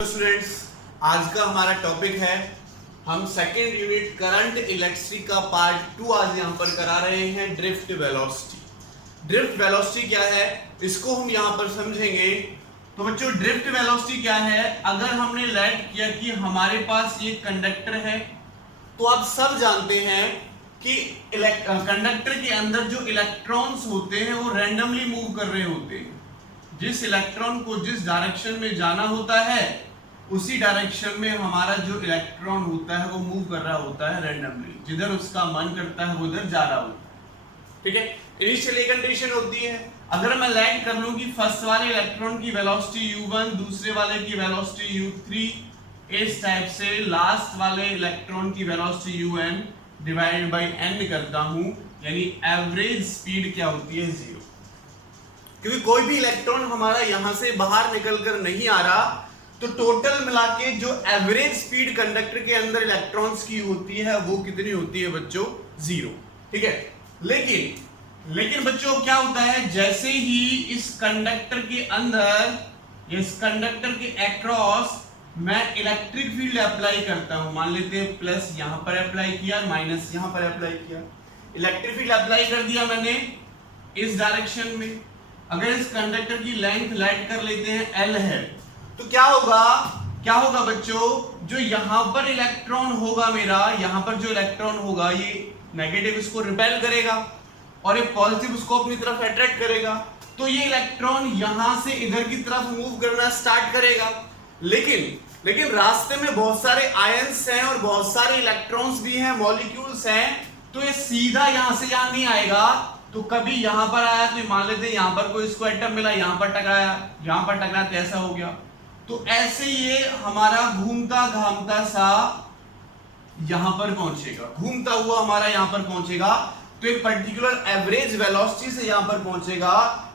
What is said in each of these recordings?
Students, आज का हमारा टॉपिक है, हम सेकेंड यूनिट करंट इलेक्ट्रिसिटी का पार्ट 2 आज यहाँ पर करा रहे हैं, ड्रिफ्ट वेलोसिटी। ड्रिफ्ट वेलोसिटी क्या है इसको हम यहाँ पर समझेंगे। तो बच्चों, ड्रिफ्ट वेलोसिटी क्या है? अगर हमने लेट किया कि हमारे पास ये कंडक्टर है, तो आप सब जानते हैं कि कंडक्टर के अंदर जो इलेक्ट्रॉन्स होते हैं वो रैंडमली मूव कर रहे होते हैं। जिस इलेक्ट्रॉन को जिस डायरेक्शन में जाना होता है उसी डायरेक्शन में हमारा जो इलेक्ट्रॉन होता है वो मूव कर रहा होता है रैंडमली, जिधर उसका मन करता है वो उधर जा रहा होता है। ठीक है, इनिशियली कंडीशन होती है, अगर मैं लैंड कर लूं कि फर्स्ट वाले इलेक्ट्रॉन की वेलोसिटी u1, दूसरे वाले की वेलोसिटी u3, इस टाइप से लास्ट वाले इलेक्ट्रॉन की velocity un divide by n करता हूं, यानी एवरेज स्पीड क्या होती है? 0। क्योंकि कोई भी इलेक्ट्रॉन हमारा यहां से बाहर निकलकर नहीं आ रहा, तो टोटल मिला के जो एवरेज स्पीड कंडक्टर के अंदर इलेक्ट्रॉन्स की होती है वो कितनी होती है बच्चों? 0। ठीक है, लेकिन बच्चों क्या होता है, जैसे ही इस कंडक्टर के अंदर, इस कंडक्टर के अक्रॉस मैं इलेक्ट्रिक फील्ड अप्लाई करता हूं, मान लेते हैं प्लस यहां पर अप्लाई किया, माइनस यहां पर अप्लाई किया, इलेक्ट्रिक फील्ड अप्लाई कर दिया मैंने इस डायरेक्शन में। अगर इस कंडक्टर की लेंथ लाइट कर लेते हैं L है, तो क्या होगा बच्चों, जो यहां पर इलेक्ट्रॉन होगा मेरा, यहां पर जो इलेक्ट्रॉन होगा ये नेगेटिव इसको रिपेल करेगा और ये पॉजिटिव उसको अपनी तरफ अट्रैक्ट करेगा, तो ये इलेक्ट्रॉन यहां से इधर की तरफ मूव करना स्टार्ट करेगा। लेकिन रास्ते में बहुत सारे आयंस हैं और बहुत सारे इलेक्ट्रॉन्स भी हैं, मॉलिक्यूल्स हैं, तो ये सीधा यहां से यहां नहीं आएगा। तो कभी यहां पर आया तो मान लेते हैं यहां पर कोई इसको एटम मिला, यहां पर टकराया, यहां पर टकराया तो ऐसा हो गया। तो ऐसे ये हमारा घूमता घामता सा यहां पर पहुंचेगा, घूमता हुआ हमारा यहां पर पहुंचेगा, तो एक पर्टिकुलर एवरेज वेलोसिटी से यहां पर पहुंचेगा।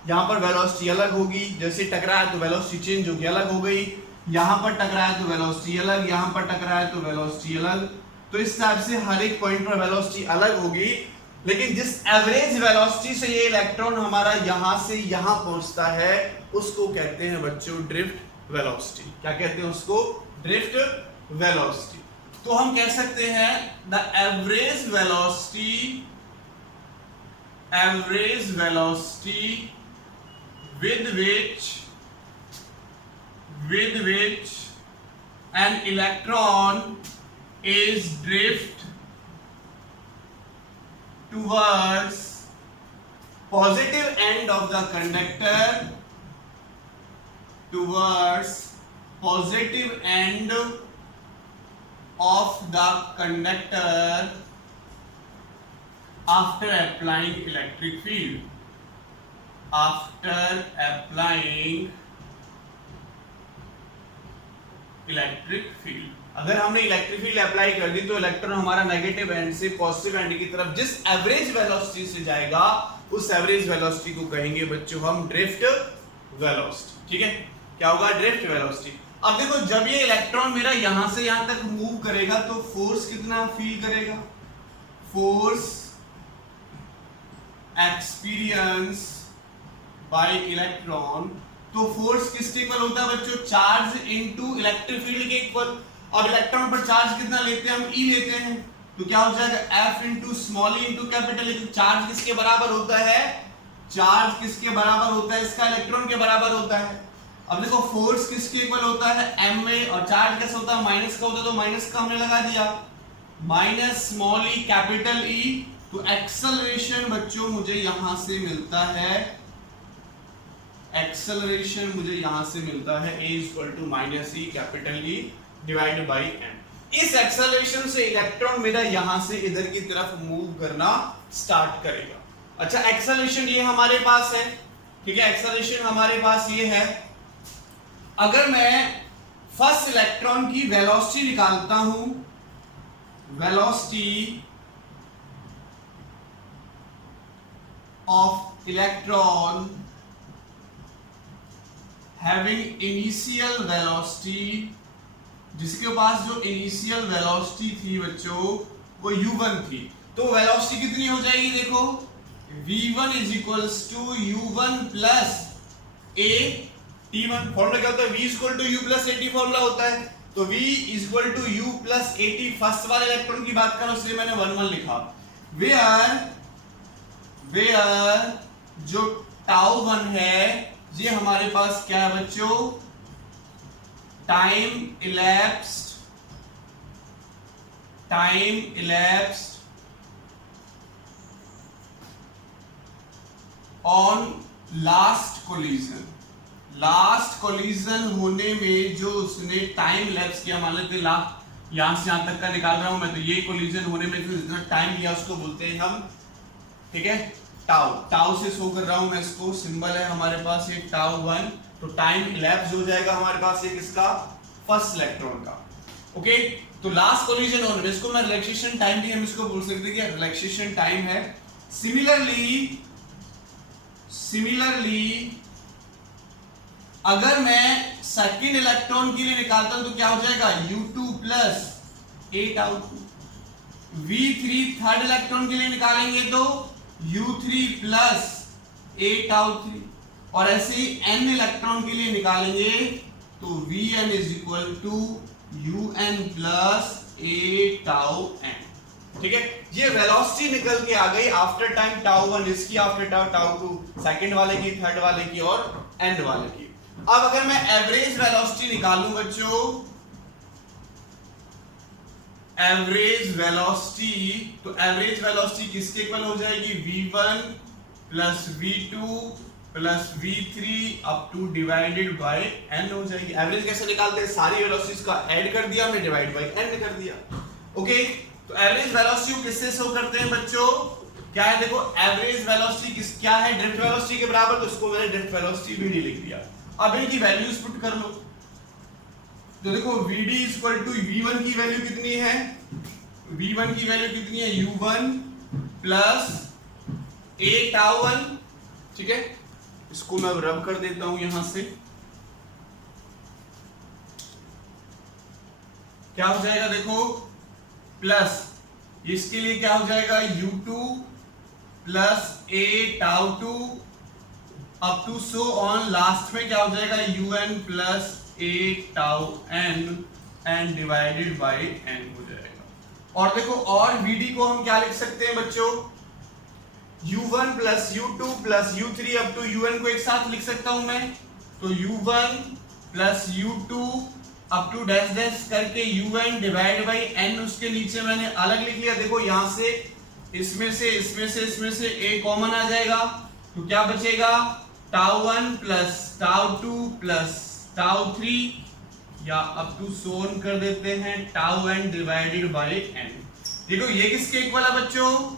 यहां पर वेलोसिटी अलग होगी, जैसे टकराया तो वेलोसिटी चेंज होगी, अलग हो गई, यहां पर टकराया तो वेलोसिटी अलग, यहां पर टकराया तो वेलोसिटी अलग। तो इस टाइप से हर एक पॉइंट पर वेलोसिटी अलग होगी, लेकिन जिस एवरेज वेलोसिटी से ये इलेक्ट्रॉन हमारा यहां से यहां पहुंचता है उसको कहते हैं बच्चों ड्रिफ्ट वेलोसिटी। क्या कहते हैं उसको? Drift velocity. तो हम कह सकते हैं the average velocity with which an electron is drift towards positive end of the conductor, towards positive end of the conductor after applying electric field. After applying electric field, अगर हमने electric field apply कर दी तो electron हमारा negative and से positive and की तरफ जिस average velocity से जाएगा उस एवरेज वेलोसिटी को कहेंगे बच्चों हम ड्रिफ्ट वेलोसिटी। ठीक है, क्या होगा? Drift velocity. अब देखो, जब ये इलेक्ट्रॉन मेरा यहां से यहां तक मूव करेगा तो फोर्स कितना फील करेगा? Force experience by electron. तो फोर्स किसके इक्वल होता है बच्चों? चार्ज इनटू इलेक्ट्रिक फील्ड के इक्वल। अब इलेक्ट्रॉन पर चार्ज कितना लेते हैं हम? E लेते हैं, तो क्या हो जाएगा? F इनटू स्मॉल ई इनटू कैपिटल ई। चार्ज किसके बराबर होता है? चार्ज किसके बराबर होता है? इसका इलेक्ट्रॉन के बराबर होता है। अब देखो, फोर्स किसके इक्वल होता है? m में, और चार्ज कैसे होता है? माइनस का होता है, तो माइनस का हमने लगा दिया, माइनस स्मॉल ई कैपिटल ई। तो एक्सेलरेशन बच्चों मुझे यहां से मिलता है, एक्सेलरेशन मुझे यहां से मिलता है a equal to minus e capital E divided by m। इस एक्सेलरेशन से इलेक्ट्रॉन मेरा यहां से इधर की तरफ मूव करना स्टार्ट करेगा। अच्छा, एक्सेलरेशन ये हमारे पास है, ठीक है, एक्सेलरेशन हमारे पास ये है। अगर मैं फर्स्ट इलेक्ट्रॉन की वेलोसिटी निकालता हूं, velocity of electron having initial velocity, जिसके पास जो इनिशियल वेलोसिटी थी बच्चों वो u1 थी, तो वेलोसिटी कितनी हो जाएगी? देखो, v1 is equals to u1 plus a T1 formula क्या होता है, V equal to U plus AT formula होता है, तो V equal to U plus AT first वाले इलेक्ट्रॉन की बात करो इसलिए मैंने 1 1 लिखा। वेयर जो टाउ 1 है ये हमारे पास क्या है बच्चों, time elapsed on last collision होने में जो उसने टाइम लैप्स किया, मान लेते यहां से यहां तक का निकाल रहा हूं मैं, तो ये कोलिजन होने में जो जितना टाइम लिया उसको बोलते हैं हम, ठीक है, टाउ से शो कर रहा हूं मैं इसको, सिंबल है हमारे पास ये टाउ 1, तो टाइम इलैप्स हो जाएगा हमारे पास एक इसका फर्स्ट इलेक्ट्रॉन का। ओके, तो लास्ट कोलिजन होने में इसको मैं रिलैक्सेशन टाइम भी हम इसको बोल सकते हैं कि रिलैक्सेशन टाइम है। सिमिलरली अगर मैं सेकेंड इलेक्ट्रॉन के लिए निकालता हूं तो क्या हो जाएगा, U2 plus 8out। V3 third electron के लिए निकालेंगे तो U3 प्लस 8out, और ऐसे ही n इलेक्ट्रॉन के लिए निकालेंगे तो Vn is equal to Un plus 8τn। ठीक है, ये वेलोसिटी निकल के आ गई आफ्टर टाइम टाउ 1 इसकी, आफ्टर टाउ 2 सेकंड वाले की, थर्ड वाले की और एंड वाले की। अब अगर मैं एवरेज वेलोसिटी निकालूं बच्चों, एवरेज वेलोसिटी किसके इक्वल हो जाएगी, V1 plus V2 plus V3 up two divided by n हो जाएगी। एवरेज कैसे निकालते हैं, सारी वेलोसिटीज का ऐड कर दिया हमने, डिवाइड बाय n कर दिया। ओके, तो एवरेज वेलोसिटी किससे शो करते हैं बच्चों, क्या है, देखो एवरेज वेलोसिटी क्या है, ड्रिफ्ट वेलोसिटी के बराबर, तो इसको मैंने ड्रिफ्ट वेलोसिटी Vd लिख दिया। अब इनकी वैल्यूज पुट कर लो, तो देखो Vd इक्वल टू V1 की वैल्यू कितनी है, V1 की वैल्यू कितनी है, U1 प्लस 8τ1। ठीक है, इसको मैं रब कर देता हूं यहां से, क्या हो जाएगा देखो, प्लस इसके लिए क्या हो जाएगा, U2 plus 8τ2 up to so on, last में क्या हो जाएगा, Un plus 8τn and divided by n हो जाएगा। और देखो, और Vd को हम क्या लिख सकते हैं बच्चों, U1 plus U2 plus U3 up to Un को एक साथ लिख सकता हूं मैं, तो U1 plus U2 up to dash dash करके Un डिवाइड बाय n, उसके नीचे मैंने अलग लिख लिया। देखो यहां से इसमें से a कॉमन आ जाएगा, तो क्या बचेगा, τ1 प्लस τ2 प्लस τ3, या अप टू सोन कर देते हैं τn डिवाइडेड बाय n। देखो ये किसके इक्वल है बच्चों,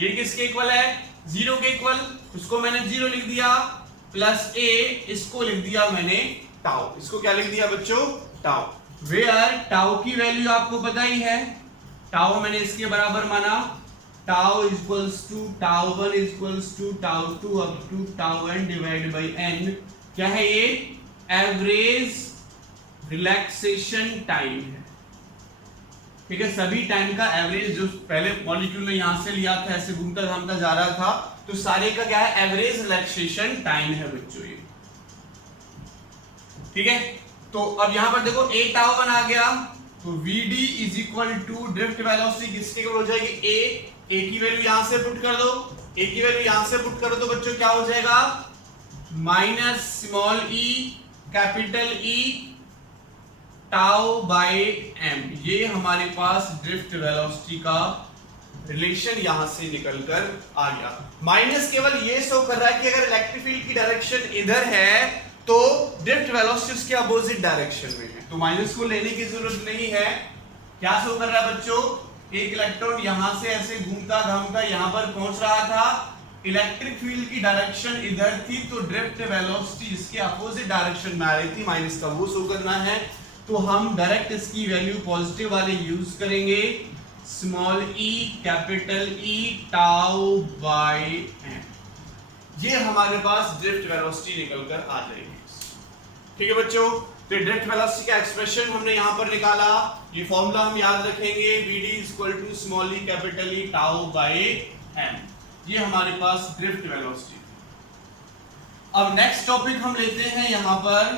ये किसके इक्वल है, 0 के इक्वल, उसको मैंने 0 लिख दिया, प्लस a, इसको लिख दिया मैंने टाउ, इसको क्या लिख दिया बच्चों, टाउ। वेयर टाउ की वैल्यू आपको पता ही है, टाउ मैंने इसके बराबर माना, tau equals to τ1 equals to τ2 up to τn divide by n। क्या है ये, एवरेज रिलैक्सेशन टाइम है। ठीक है, सभी टाइम का एवरेज जो पहले मॉलिक्यूल ने यहां से लिया था, ऐसे घूमता घामता जा रहा था, तो सारे का क्या है, एवरेज रिलैक्सेशन टाइम है बच्चों ये। ठीक है, तो अब यहां पर देखो 8τ1 आ गया, तो Vd is equal to drift velocity किसके इक्वल हो जाएगी, a की वैल्यू यहां से पुट कर दो, a की वैल्यू यहां से पुट करो तो बच्चों क्या हो जाएगा, minus small e capital E tau by m। ये हमारे पास ड्रिफ्ट वेलोसिटी का रिलेशन यहां से निकलकर आ गया। माइनस केवल ये शो कर रहा है कि अगर इलेक्ट्रिक फील्ड की डायरेक्शन इधर है तो ड्रिफ्ट वेलोसिटी उसके अपोजिट डायरेक्शन में है, तो माइनस को लेने की जरूरत नहीं है। क्या शो कर रहा है बच्चों, एक इलेक्ट्रॉन यहां से ऐसे घूमता घामता यहां पर पहुंच रहा था, इलेक्ट्रिक फील्ड की डायरेक्शन इधर थी, तो ड्रिफ्ट वेलोसिटी इसके अपोजिट डायरेक्शन में आ रही थी, माइनस का वो शो करना है, तो हम डायरेक्ट इसकी वैल्यू पॉजिटिव वाले यूज करेंगे, small e capital E tau by m। ये हमारे पास ड्रिफ्ट वेलोसिटी निकलकर आ जाएगी। ठीक है बच्चों, तो ड्रिफ्ट वेलोसिटी का एक्सप्रेशन हमने यहां पर निकाला, ये फॉर्मूला हम याद रखेंगे, Vd equal to small e capital E tau by m। ये हमारे पास ड्रिफ्ट वेलोसिटी। अब नेक्स्ट टॉपिक हम लेते हैं यहां पर,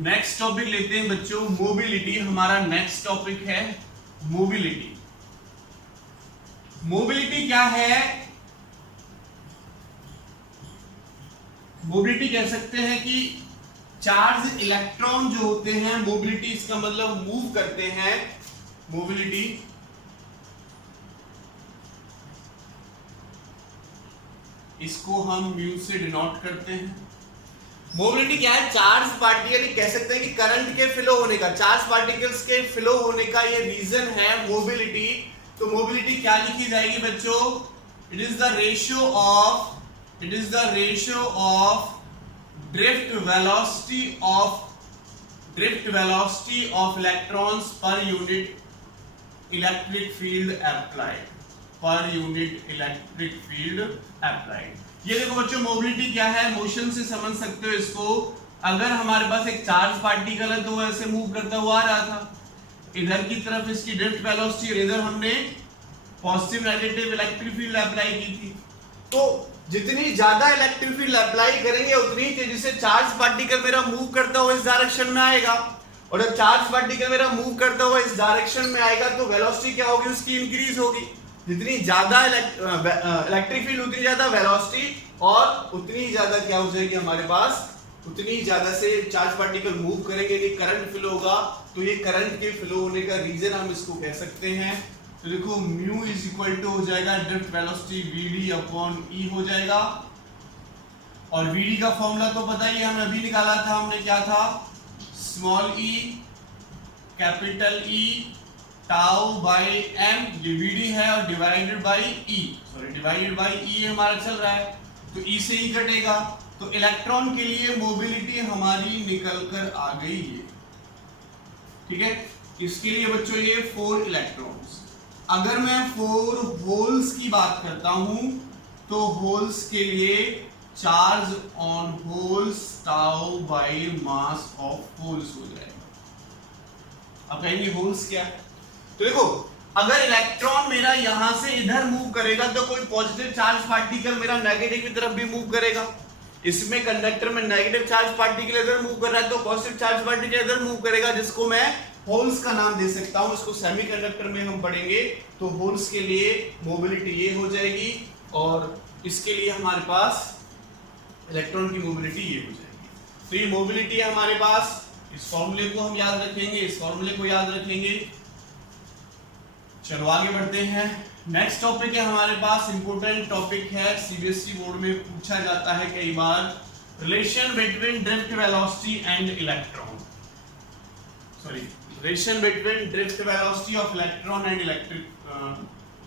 नेक्स्ट टॉपिक लेते हैं बच्चों मोबिलिटी। हमारा नेक्स्ट टॉपिक है मोबिलिटी। मोबिलिटी क्या है? मोबिलिटी कह सकते हैं कि चार्ज इलेक्ट्रॉन जो होते हैं, मोबिलिटी इसका मतलब मूव करते हैं। मोबिलिटी इसको हम म्यू से डिनोट करते हैं। मोबिलिटी क्या है? चार्ज पार्टिकल, कह सकते हैं कि करंट के फ्लो होने का, चार्ज पार्टिकल्स के फ्लो होने का ये रीजन है मोबिलिटी। तो मोबिलिटी क्या लिखी जाएगी बच्चों? It is the ratio of drift velocity of electrons per unit electric field applied, per unit electric field applied. ये देखो बच्चों मोबिलिटी क्या है, मोशन से समझ सकते हो इसको। अगर हमारे पास एक चार्ज पार्टिकल है तो वो ऐसे मूव करता हुआ आ रहा था, इधर की तरफ इसकी ड्रिफ्ट वेलोसिटी और इधर हमने positive negative electric field apply की थी। तो जितनी ज्यादा इलेक्ट्रिक फील्ड अप्लाई करेंगे उतनी तेजी से चार्ज पार्टिकल मेरा मूव करता हुआ इस डायरेक्शन में आएगा, और जब चार्ज पार्टिकल मेरा मूव करता हुआ इस डायरेक्शन में आएगा तो वेलोसिटी क्या होगी? उसकी इंक्रीज होगी। जितनी ज्यादा इलेक्ट्रिक फील्ड उतनी ज्यादा वेलोसिटी, और उतनी ज्यादा क्या हो जाएगी हमारे पास, उतनी ज्यादा से चार्ज पार्टिकल मूव करेंगे, ये करंट फ्लो होगा। तो ये करंट के फ्लो होने का रीजन हम इसको कह सकते हैं। तो देखो म्यू इज इक्वल टू हो जाएगा ड्रिफ्ट वेलोसिटी वीडी अपॉन ई हो जाएगा, और वीडी का फॉर्मूला तो पता ही है, हमने अभी निकाला था। हमने क्या था? Small e capital E tau by m, ये वीडी है, और divided by e, sorry divided by e हमारा चल रहा है, तो ई से ही कटेगा। तो इलेक्ट्रॉन के लिए मोबिलिटी हमारी निकल कर आ गई है, ठीक है। इसके लिए बच्चों ये 4 इलेक्ट्रॉन्स। अगर मैं 4 होल्स की बात करता हूं तो होल्स के लिए charge on holes tau by mass of holes हो जाएगा। अब कहेंगे होल्स क्या है? तो देखो अगर इलेक्ट्रॉन मेरा यहां से इधर मूव करेगा तो कोई पॉजिटिव चार्ज पार्टिकल मेरा नेगेटिव की तरफ भी मूव करेगा। इसमें कंडक्टर में नेगेटिव चार्ज पार्टिकल इधर मूव कर रहा है तो पॉजिटिव चार्ज पार्टिकल इधर मूव करेगा, जिसको मैं होल्स का नाम दे सकता हूं। इसको सेमीकंडक्टर में हम पढ़ेंगे। तो होल्स के लिए मोबिलिटी ये हो जाएगी, और इसके लिए हमारे पास इलेक्ट्रॉन की मोबिलिटी ये हो जाएगी। तो ये मोबिलिटी है हमारे पास। इस फॉर्मूले को हम याद रखेंगे, इस फॉर्मूले को याद रखेंगे। चलो आगे बढ़ते हैं। नेक्स्ट टॉपिक है हमारे पास, इंपोर्टेंट टॉपिक है, सीबीएसई बोर्ड में पूछा जाता है कई बार, relation between drift velocity and electron, sorry relation between drift velocity of electron and electric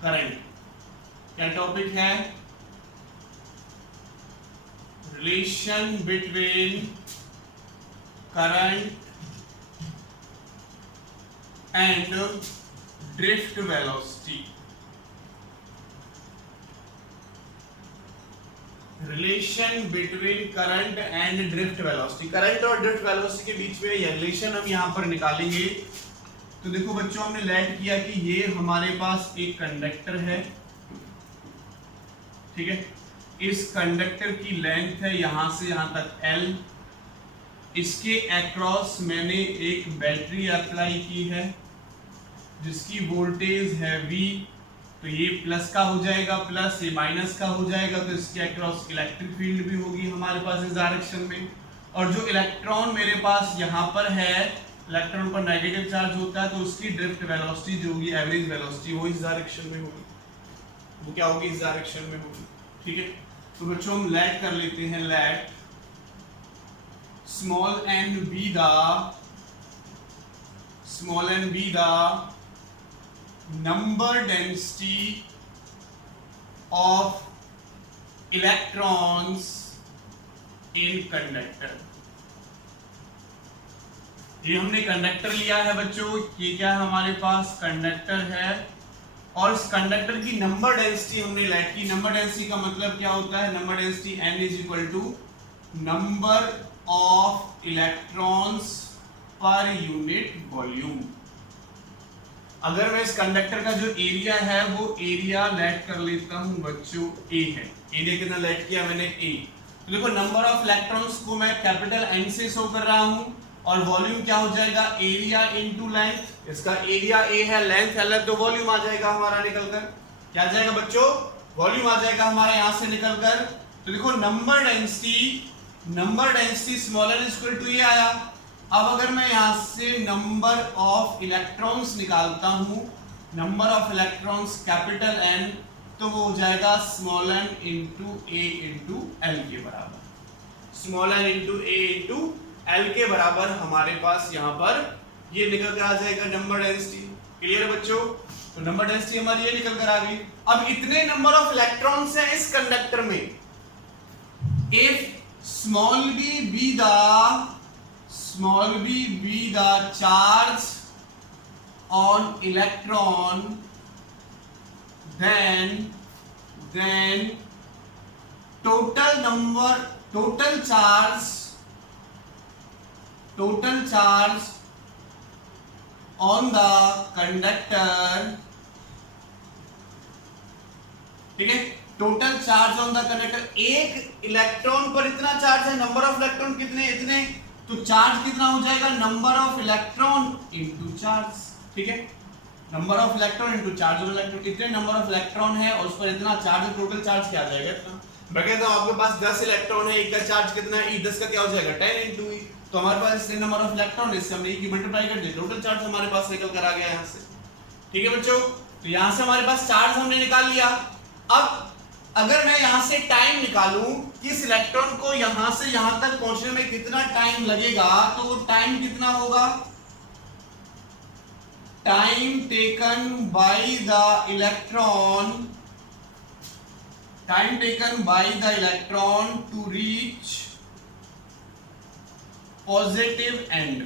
current. क्या टॉपिक है? Relation between current and drift velocity. Relation between current and drift velocity. Current और drift velocity के बीच में यह relation हम यहां पर निकालेंगे। तो देखो बच्चों हमने लेट किया कि ये हमारे पास एक कंडक्टर है, ठीक है। इस कंडक्टर की लेंथ है यहां से यहां तक L। इसके अक्रॉस मैंने एक बैटरी अप्लाई की है जिसकी वोल्टेज है V। तो ये प्लस का हो जाएगा प्लस, ये माइनस का हो जाएगा, तो इसके अक्रॉस इलेक्ट्रिक फील्ड भी होगी हमारे पास इस डायरेक्शन में। और जो इलेक्ट्रॉन मेरे पास यहाँ पर है, इलेक्ट्रॉन पर नेगेटिव चार्ज होता है, तो उसकी ड्रिफ्ट वेलोसिटी जो होगी, एवरेज वेलोसिटी, वो इस डायरेक्शन में होगी। वो क्या होगी? इस डायरेक्शन में होगी, ठीक है। तो बच्चों हम लेट कर लेते हैं, let small N be the number density of electrons in conductor। ये हमने कंडक्टर लिया है बच्चों, ये क्या है हमारे पास? कंडक्टर है, और इस कंडक्टर की नंबर डेंसिटी हमने लेट की। नंबर डेंसिटी का मतलब क्या होता है? Number density n is equal to number of electrons per unit volume. अगर मैं इस कंडक्टर का जो एरिया है वो एरिया लेट कर लेता हूं बच्चों A है, एरिया कितना लेट किया मैंने ए। तो देखो नंबर ऑफ इलेक्ट्रॉन्स को मैं कैपिटल एन से शो कर रहा हूं और वॉल्यूम क्या हो जाएगा एरिया इनटू लेंथ। इसका एरिया ए है, लेंथ एल है, तो वॉल्यूम आ जाएगा हमारा निकलकर। क्या आ जाएगा बच्चों? वॉल्यूम आ जाएगा हमारा यहां से निकलकर। तो देखो number density small N equal to ये आया। अब अगर मैं यहां से नंबर ऑफ इलेक्ट्रॉन्स निकालता हूं, number of electrons capital N, तो वो हो जाएगा small N into A into L के बराबर। Small N into A into L के बराबर हमारे पास यहाँ पर ये निकल कर आ जाएगा नंबर डेंसिटी। क्लियर है बच्चों? तो नंबर डेंसिटी हमारी ये निकल कर आ गई। अब इतने नंबर ऑफ इलेक्ट्रॉन्स हैं इस कंडक्टर में। If small b be the charge on electron, then total charge on the conductor, ठीक है, total charge on the conductor. एक इलेक्ट्रॉन पर इतना चार्ज है, नंबर ऑफ इलेक्ट्रॉन कितने, इतने, तो चार्ज कितना हो जाएगा number of electron into charge. ठीक है, number of electron into charge of electron. इतने नंबर ऑफ इलेक्ट्रॉन है और उस पर इतना चार्ज, टोटल चार्ज क्या आ जाएगा इतना। मैं कहता हूं आपके पास 10 इलेक्ट्रॉन है, एक का चार्ज कितना है, 10 का क्या हो जाएगा 10 इनटू ई। तो हमारे पास इतने नंबर ऑफ इलेक्ट्रॉन है, इससे हमने ई की मल्टीप्लाई कर दी, टोटल चार्ज हमारे पास निकल कर आ गया यहां से। ठीक है बच्चों, तो यहां से हमारे पास चार्ज हमने निकाल लिया। अब अगर मैं यहां से टाइम निकालूं कि इस इलेक्ट्रॉन को यहां से यहां तक पहुंचने में कितना टाइम लगेगा, तो वो टाइम कितना होगा, time taken by the electron to reach positive end.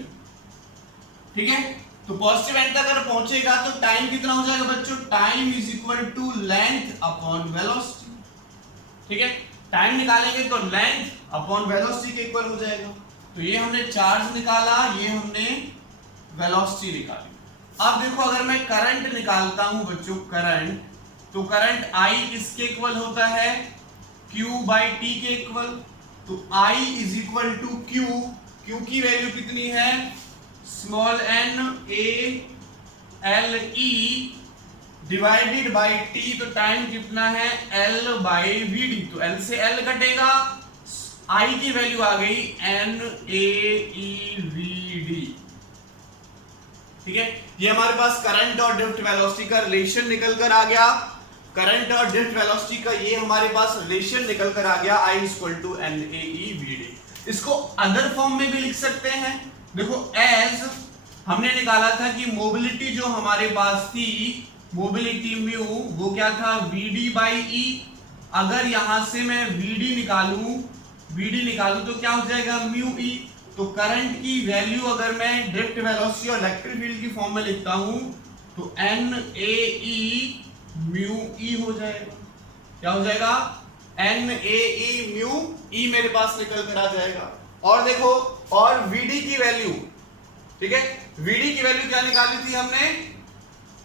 ठीक है, तो पॉजिटिव एंड तक अगर पहुंचेगा तो टाइम कितना हो जाएगा बच्चों, time is equal to length upon velocity. ठीक है, टाइम निकालेंगे तो लेंथ अपॉन वेलोसिटी के इक्वल हो जाएगा। तो ये हमने चार्ज निकाला, ये हमने वेलोसिटी निकाली। अब देखो अगर मैं करंट निकालता हूं बच्चों, करंट, तो करंट I किसके इक्वल होता है, Q बाई T के इक्वल। तो I is equal to Q की वैल्यू कितनी है, small n a l e divided by T, तो टाइम कितना है L बाई VD। तो L से L कटेगा, I की वैल्यू आ गई N A E V D। ठीक है, ये हमारे पास करंट और ड्रिफ्ट वेलोसिटी का रिलेशन निकल कर आ गया। करंट और ड्रिफ्ट वेलोसिटी का ये हमारे पास रिलेशन निकल कर आ गया, I equal to N A E V D। इसको अदर फॉर्म में भी लिख सकते हैं। देखो एज हमने निकाला था कि मोबिलिटी जो हमारे पास थी, मोबिलिटी म्यू, वो क्या था VD बाई E। अगर यहां से मैं VD निकालूं तो क्या हो जाएगा म्यू E। तो करंट की वैल्यू अगर मैं ड्रिफ्ट वेलोसिटी और इलेक्ट्रिक फील्ड की फॉर्म में लिखता हूं तो NAE म्यू E हो जाएगा। क्या हो जाएगा, NAE म्यू E मेरे पास निकल कर आ जाएगा। और देखो, और VD की वैल्यू, ठीक है, VD की वैल्यू क्या निकाली थी हमने,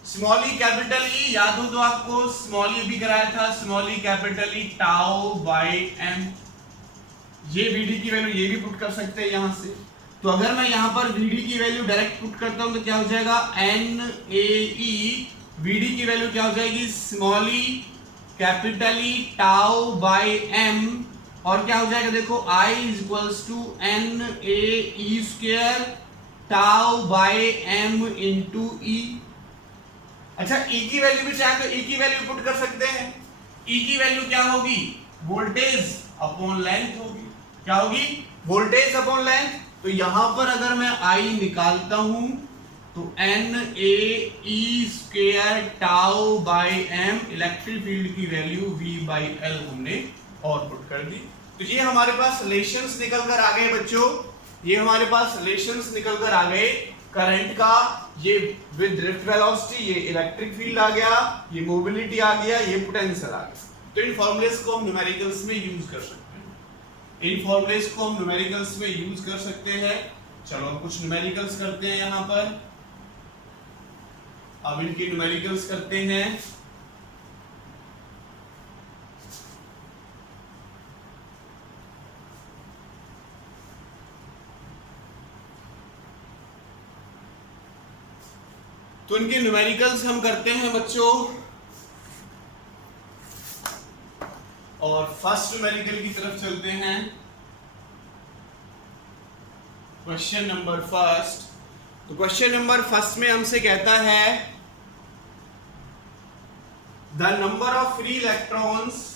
स्मॉल ई कैपिटल ई, याद हो तो आपको स्मॉल ई भी कराया था, small e capital E tau by m. ये VD की वैल्यू ये भी पुट कर सकते हैं यहां से। तो अगर मैं यहां पर VD की वैल्यू डायरेक्ट पुट करता हूं तो क्या हो जाएगा, NAE VD की वैल्यू क्या हो जाएगी, small e capital E tau by m. और क्या हो जाएगा, देखो I is equals to NAE square tau by m into e. अच्छा, E की वैल्यू भी चाहे तो E की वैल्यू पुट कर सकते हैं। E की वैल्यू क्या होगी, वोल्टेज अपॉन लेंथ होगी। क्या होगी, वोल्टेज अपॉन लेंथ। तो यहां पर अगर मैं I निकालता हूं तो NAE square tau by m, electric field की वैल्यू V बाई L हमने और पुट कर दी। तो ये हमारे पास रिलेशंस निकल कर आ गए बच्चों, ये हमारे पास रिलेशंस निकल कर आ गए करंट का, ये विद ड्रिफ्ट वेलोसिटी, ये इलेक्ट्रिक फील्ड आ गया, ये मोबिलिटी आ गया, ये पोटेंशियल आ गया। तो इन फॉर्मूलेस को हम न्यूमेरिकल्स में यूज कर सकते हैं, इन फॉर्मूलेस को हम न्यूमेरिकल्स में यूज कर सकते हैं। चलो हम कुछ न्यूमेरिकल्स करते हैं यहां पर। अब इनकी न्यूमेरिकल्स करते हैं। तो इनके न्यूमेरिकल्स हम करते हैं बच्चों, और फर्स्ट न्यूमेरिकल की तरफ चलते हैं। Question number first. तो क्वेश्चन नंबर फर्स्ट में हमसे कहता है the number of free electrons,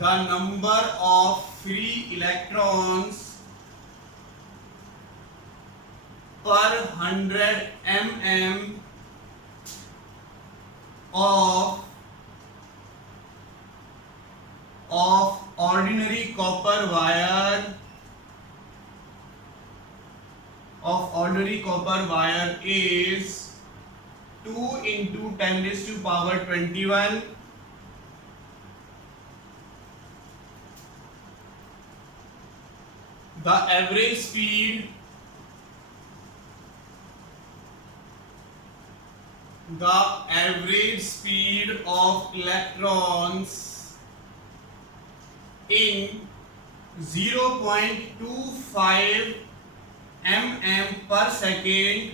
the number of free electrons per 100 mm of ordinary copper wire is 2 into 10 raised to power 21 the average speed of electrons in 0.25 mm per second,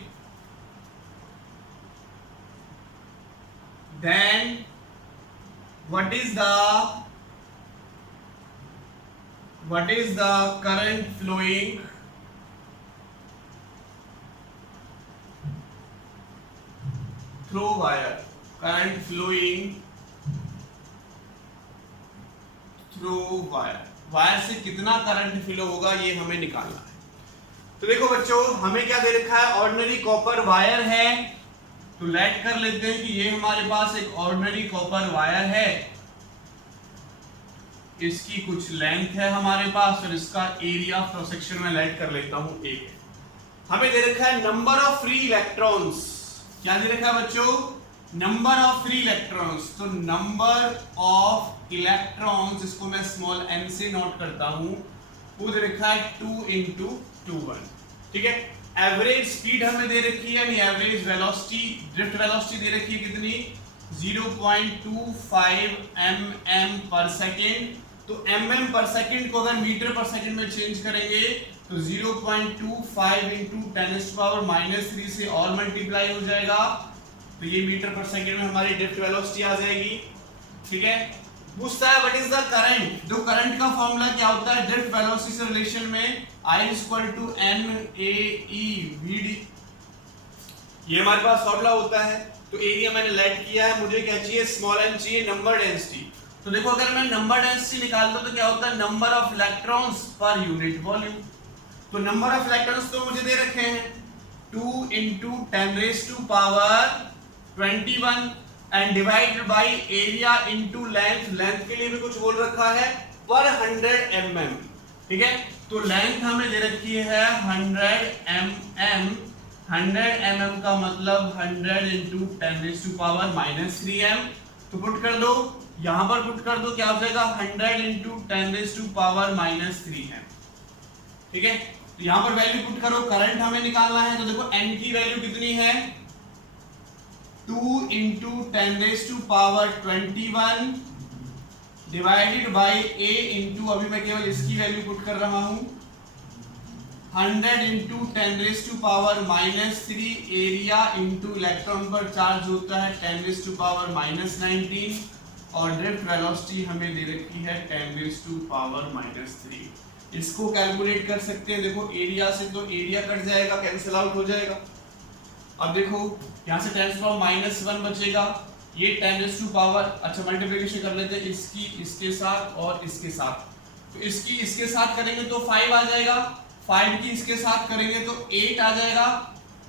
then what is the current flowing through wire, wire से कितना current flow होगा ये हमें निकालना है। तो देखो बच्चों, हमें क्या दे रखा है, ऑर्डिनरी कॉपर वायर है। तो लेट कर लेते हैं कि ये हमारे पास एक ऑर्डिनरी कॉपर वायर है, इसकी कुछ लेंथ है हमारे पास, और इसका एरिया क्रॉस सेक्शन में लेट कर लेता हूं 1। हमें दे रखा है नंबर ऑफ फ्री इलेक्ट्रॉन्स। क्या दे रखा है बच्चों, नंबर ऑफ फ्री इलेक्ट्रॉन्स। तो नंबर ऑफ इलेक्ट्रॉन्स, इसको मैं स्मॉल m से नोट करता हूं, वो दे रखा है 2 into 21। ठीक है। एवरेज स्पीड हमें दे रखी है, यानी एवरेज वेलोसिटी, ड्रिफ्ट वेलोसिटी दे रखी है कितनी, 0.25 mm पर सेकेंड। तो mm पर सेकेंड को अगर मीटर पर सेकेंड में चेंज करेंगे तो 0.25 into 10⁻³ से और मल्टीप्लाई हो जाएगा, तो ये मीटर पर सेकेंड में हमारी ड्रिफ्ट वेलोसिटी आ जाएगी। ठीक है। पूछता है व्हाट इज द करंट। तो करंट का फॉर्मूला क्या होता है, ड्रिफ्ट वेलोसिटी से रिलेशन में I = NAEVD, ये हमारे पास फॉर्मूला होता है। तो एरिया मैंने लेट किया है, मुझे क्या चाहिए, स्मॉल m चाहिए, नंबर डेंसिटी। तो देखो अगर मैं नंबर डेंसिटी निकालता हूं तो क्या होता है, number of electrons per unit volume. तो नंबर ऑफ इलेक्ट्रॉन्स तो मुझे दे रखे हैं 2 into 10⁻21 and divided by area into length. Length के लिए भी कुछ बोल रखा है, पर 100 mm। ठीक है। तो लेंथ हमें दे रखी है 100 mm। 100 mm का मतलब 100 into 10⁻³ m। तो पुट कर दो, यहां पर पुट कर दो, क्या हो जाएगा, 100 into 10⁻³ m। ठीक है। तो यहां पर वैल्यू पुट करो, करंट हमें निकालना है। तो देखो n की वैल्यू कितनी है, 2 into 10⁻21 divided by a into, अभी मैं केवल इसकी वैल्यू पुट कर रहा हूं, 100 into 10⁻³ एरिया इंटू इलेक्ट्रॉन पर चार्ज होता है 10⁻⁻19 और ड्रिफ्ट वेलोसिटी हमें दे रखी है 10⁻⁻3। इसको कैलकुलेट कर सकते हैं। देखो एरिया से तो एरिया कट जाएगा, कैंसिल आउट हो जाएगा। अब देखो यहाँ से 10⁻⁻1 बचेगा, ये 10⁻, अच्छा मल्टीप्लिकेशन कर लेते हैं इसकी इसके साथ और इसके साथ। तो इसकी इसके साथ करेंगे तो 5 आ जाएगा, 5 की इसके साथ करेंगे तो 8 आ जाएगा।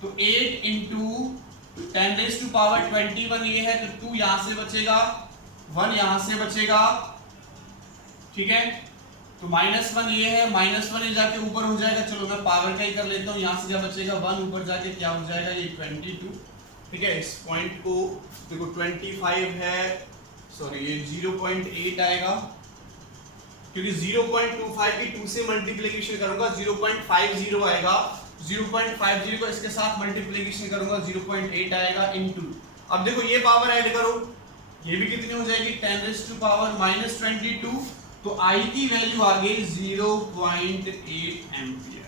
तो 8 into 10⁻21 ये है, तो 2 यहाँ से बचेगा, 1 यहाँ से बचेगा। ठीक है। तो -1 ये है, -1 ये जाके ऊपर हो जाएगा, चलो मैं पावर का ही कर लेता हूँ। यहाँ से क्या बचेगा, 1 ऊपर जाके क्या हो जाएगा, ये 22। ठीक है। इस पॉइंट को देखो 25 है, सॉरी ये 0.8 आएगा, क्योंकि 0.25 की 2 से मल्टीप्लिकेशन करूंगा 0.50 आएगा, 0.50 को इसके साथ मल्टीप्लिकेशन करूंगा 0.8 आएगा इनटू। अब देखो ये पावर ऐड करो, ये भी कितनी हो जाएगी, 10⁻⁻22। तो I की वैल्यू आ गई 0.8 एम्पियर।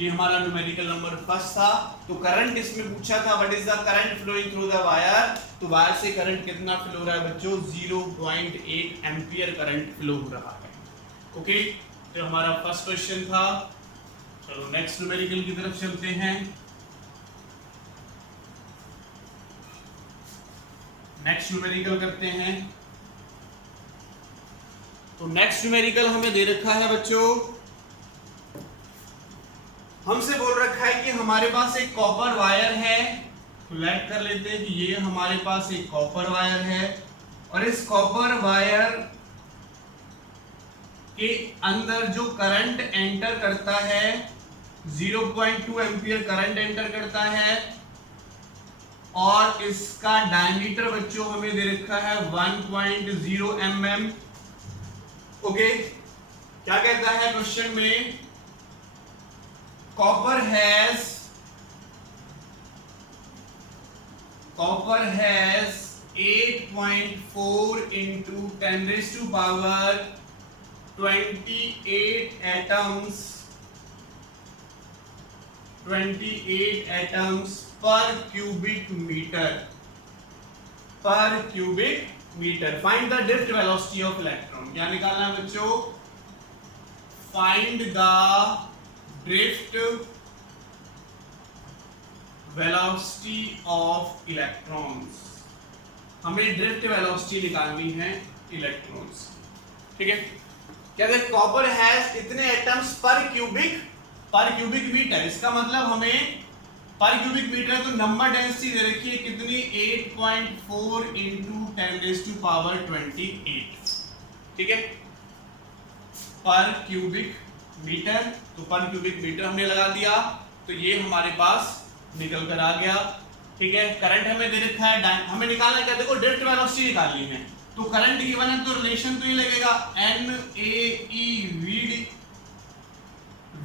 ये हमारा न्यूमेरिकल नंबर फर्स्ट था। तो करंट इसमें पूछा था what is the current flowing through the wire, तो वायर से करंट कितना फ्लो हो रहा है बच्चों, 0.8 एम्पियर करंट फ्लो हो रहा है। ओके, तो हमारा फर्स्ट क्वेश्चन था। चलो नेक्स्ट न्यूमेरिकल की तरफ चलते हैं। नेक्स्ट न्यूमेरिकल करते हैं। तो नेक्स्ट न्यूमेरिकल हमें दे रखा है बच्चों, हमसे बोल रखा है कि हमारे पास एक कॉपर वायर है। तो लेट कर लेते हैं कि ये हमारे पास एक कॉपर वायर है और इस कॉपर वायर के अंदर जो करंट एंटर करता है 0.2 एम्पियर करंट एंटर करता है और इसका डायमीटर बच्चों हमें दे रखा है 1.0 mm। ओके, क्या कहता है क्वेश्चन में, copper has 8.4 into 10 raised to power 28 atoms per cubic meter। Find the drift velocity of electron। क्या निकालना है बच्चों, find the drift velocity of electrons। हमें ड्रिफ्ट वेलोसिटी निकालनी है इलेक्ट्रॉन्स। ठीक है, क्या कहते हैं, कॉपर हैज इतने एटम्स पर क्यूबिक मीटर। इसका मतलब हमें पर क्यूबिक मीटर, तो नंबर डेंसिटी दे रखी है कितनी, 8.4 into 10 raised to power 28। ठीक है, पर क्यूबिक मीटर, तो पर क्यूबिक मीटर हमने लगा दिया, तो ये हमारे पास निकल कर आ गया। ठीक है, करंट हमें दे रखा है, हमें निकालना क्या, देखो ड्रिफ्ट वेलोसिटी निकालनी है, तो करंट गिवन है तो रिलेशन तो ये लगेगा NAE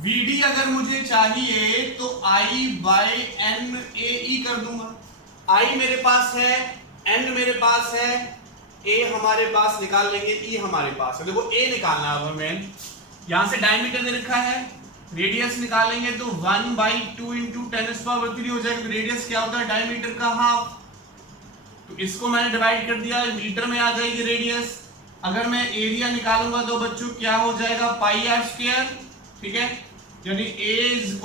VD अगर मुझे चाहिए तो I by NAE कर दूंगा। I मेरे पास है, N मेरे पास है, A हमारे पास निकाल लेंगे, E हमारे पास है। देखो A निकालना है हमें, यहां से डायमीटर दे रखा है, रेडियस निकालेंगे तो 1/2 into 10⁻³ हो जाएगा। रेडियस क्या होता है, डायमीटर का हाफ, तो इसको मैंने डिवाइड कर दिया, मीटर में आ जाएगी रेडियस। अगर मैं एरिया निकालूंगा तो बच्चों क्या हो जाएगा, πr²। ठीक है, यानी A =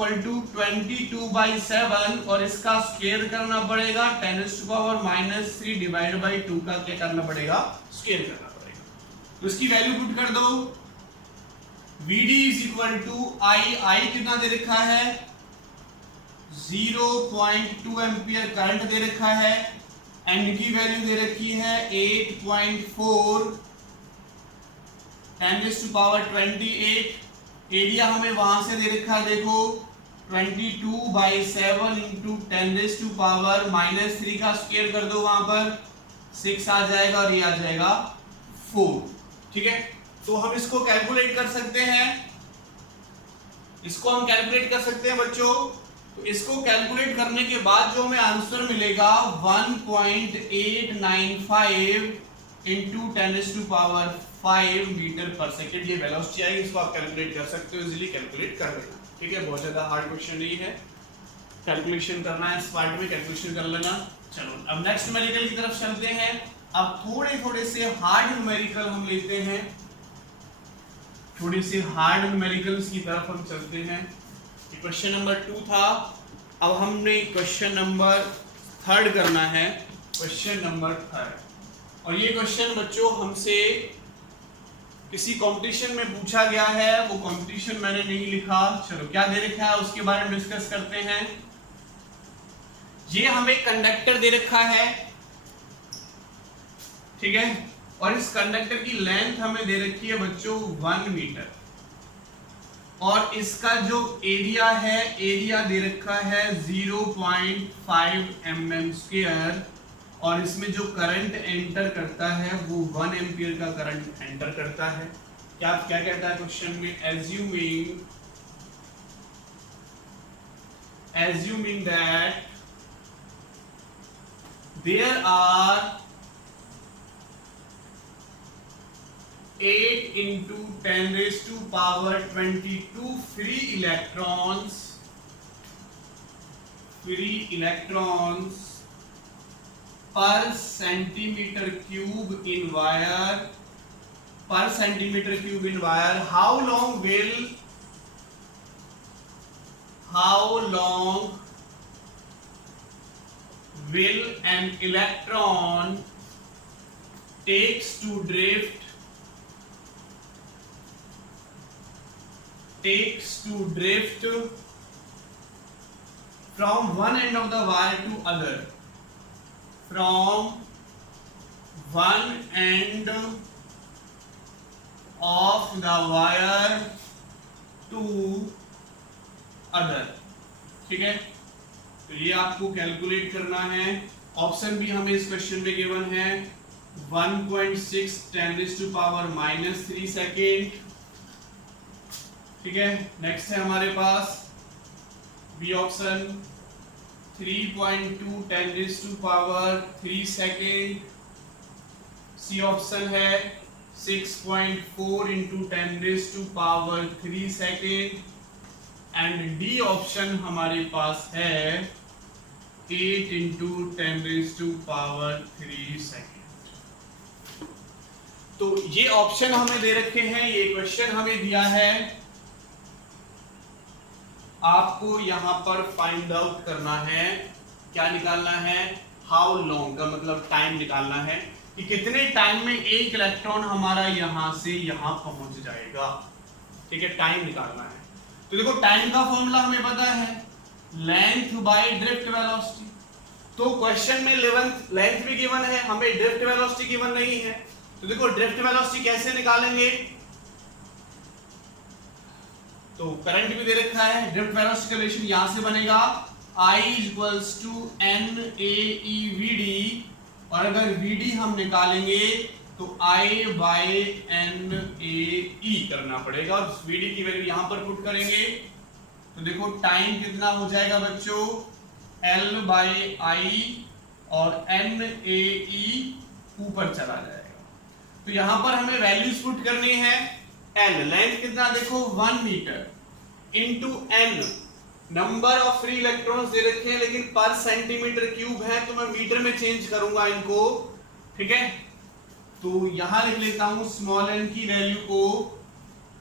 22/7 और इसका स्क्वायर करना पड़ेगा 10⁻³ डिवाइड बाई 2 का क्या करना पड़ेगा, स्क्वायर करना पड़ेगा। तो इसकी वैल्यू पुट कर दो, VD = I कितना दे रखा है, 0.2 एम्पियर करंट दे रखा है, N की वैल्यू दे रखी है 8.4 10⁻28। एरिया हमें वहां से दे रखा है, देखो 22/7 into 10⁻³ का स्क्वायर कर दो, वहां पर 6 आ जाएगा और ये आ जाएगा 4। ठीक है, तो हम इसको कैलकुलेट कर सकते हैं, बच्चों। तो इसको कैलकुलेट करने के बाद जो हमें आंसर मिलेगा 1.895 into 10⁵ मीटर पर सेकेंड, ये वेलोसिटी आएगी। इसको आप कैलकुलेट कर सकते हो, इजीली कैलकुलेट कर लेना। ठीक है, बहुत ज्यादा हार्ड क्वेश्चन नहीं है, कैलकुलेशन करना है, इस पार्ट में कैलकुलेशन कर लेना। चलो अब नेक्स्ट न्यूमेरिकल की तरफ चलते हैं। अब थोड़े से हार्ड न्यूमेरिकल हम लेते हैं, थोड़ी सी हार्ड न्यूमेरिकल्स की तरफ हम चलते हैं। क्वेश्चन नंबर 2 था, अब हमने क्वेश्चन नंबर 3 करना है, क्वेश्चन नंबर 3। और ये क्वेश्चन बच्चों हमसे किसी कंपटीशन में पूछा गया है, वो कंपटीशन मैंने नहीं लिखा। चलो क्या दे रखा है उसके बारे में डिस्कस करते हैं। ये हमें कंडक्टर दे रखा है, ठीक है, और इस कंडक्टर की लेंथ हमें दे रखी है बच्चों 1 मीटर, और इसका जो एरिया है, एरिया दे रखा है 0.5 mm², और इसमें जो करंट एंटर करता है वो 1 एम्पियर का करंट एंटर करता है। क्या कहता है क्वेश्चन में, assuming that there are 8 into 10⁻22 free electrons free electrons per centimetre cube in wire, per centimeter cube in wire, how long will an electron takes to drift from one end of the wire to other, from one end of the wire to other। ठीक है, तो ये आपको calculate करना है। Option भी हमें इस क्वेश्चन में गिवन है 1.6 10⁻³ सेकेंड। ठीक है, नेक्स्ट है हमारे पास B option 3.2 10⁻³ second. C option है 6.4 × 10⁻³ सेकेंड। एंड डी ऑप्शन हमारे पास है 8 × 10⁻³ सेकेंड। तो ये ऑप्शन हमें दे रखे हैं, ये क्वेश्चन हमें दिया है, आपको यहां पर फाइंड आउट करना है। क्या निकालना है? हाउ लॉन्ग का मतलब टाइम निकालना है कि कितने टाइम में एक इलेक्ट्रॉन हमारा यहां से यहां पहुंच जाएगा। ठीक है, टाइम निकालना है। तो देखो टाइम का फॉर्मूला हमें पता है, लेंथ बाय ड्रिफ्ट वेलोसिटी। तो क्वेश्चन में लेंथ भी गिवन है, हमें ड्रिफ्ट वेलोसिटी गिवन नहीं है। तो देखो ड्रिफ्ट वेलोसिटी कैसे निकालेंगे, तो करंट भी दे रखा है, ड्रिफ्ट वेलोसिटी का रिलेशन यहां से बनेगा I = NaEVD, और अगर VD हम निकालेंगे तो I/NaE करना पड़ेगा, और VD की वैल्यू यहां पर पुट करेंगे तो देखो टाइम कितना हो जाएगा बच्चों, L/I, और NaE ऊपर चला जाएगा। तो यहां पर हमें वैल्यूज पुट करनी है। L लेंथ कितना देखो 1 metre into N number of free electrons दे रखे हैं, लेकिन पर सेंटीमीटर क्यूब है तो मैं मीटर में चेंज करूंगा इनको। ठीक है, तो यहां लिख लेता हूं स्मॉल n की वैल्यू को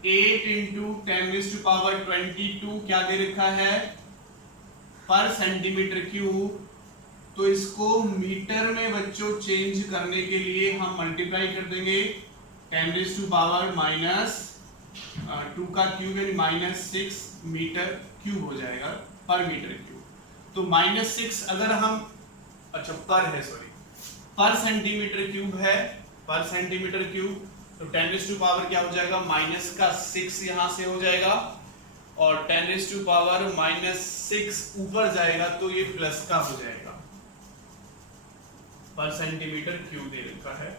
8 × 10⁻²2 क्या दे रखा है पर सेंटीमीटर क्यूब। तो इसको मीटर में बच्चों चेंज करने के लिए हम मल्टीप्लाई कर देंगे 10⁻⁻² का क्यूब यानी -6 मीटर क्यूब हो जाएगा पर मीटर क्यूब। तो -6 अगर हम अच्छा पर है सॉरी पर सेंटीमीटर क्यूब है, पर सेंटीमीटर क्यूब, तो 10⁻⁻ क्या हो जाएगा -6 यहां से हो जाएगा, और 10⁻⁻6 ऊपर जाएगा तो ये प्लस का हो जाएगा। पर सेंटीमीटर क्यूब दे रखा है,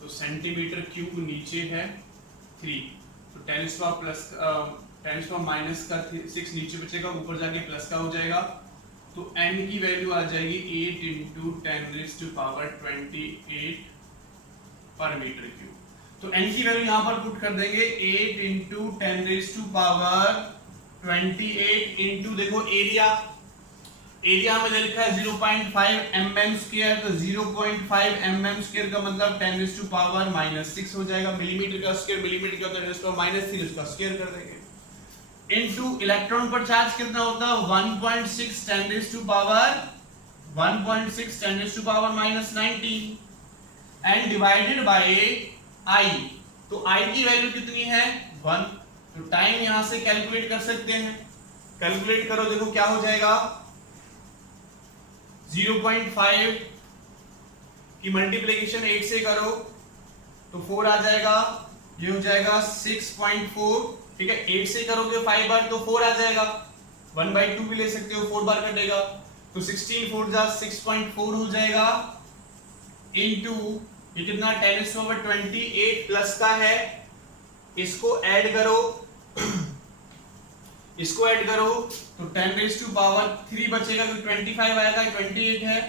तो सेंटीमीटर क्यूब नीचे है 3, तो 10⁻⁻6 नीचे बचेगा, ऊपर जाके प्लस का हो जाएगा। तो n की वैल्यू आ जाएगी 8 × 10⁻28 पर मीटर क्यूब। तो n की वैल्यू यहां पर पुट कर देंगे 8 × 10⁻28 इंटू देखो एरिया हमें दे रखा है 0.5 mm², तो 0.5 mm² का मतलब 10⁻⁻6 हो जाएगा। मिलीमीटर का स्क्वायर मिलीमीटर का होता है 10⁻³ उसका स्क्वायर कर देंगे। इनटू इलेक्ट्रॉन पर चार्ज कितना होता है 1.6 10⁻⁻19 एंड डिवाइडेड बाय I। तो I की वैल्यू कितनी है 1। तो टाइम यहां से कैलकुलेट कर सकते हैं, कैलकुलेट करो देखो क्या हो जाएगा 0.5 की मल्टीप्लिकेशन 8 से करो तो 4 आ जाएगा, ये हो जाएगा 6.4। ठीक है, 8 से करोगे 5 बार तो 4 आ जाएगा, 1/2 भी ले सकते हो 4 बार कटेगा, तो 16 4 जा 6.4 हो जाएगा इनटू ये कितना 10⁻28 प्लस का है, इसको ऐड करो तो 10⁻³ बचेगा, तो 25 आएगा, 28 है,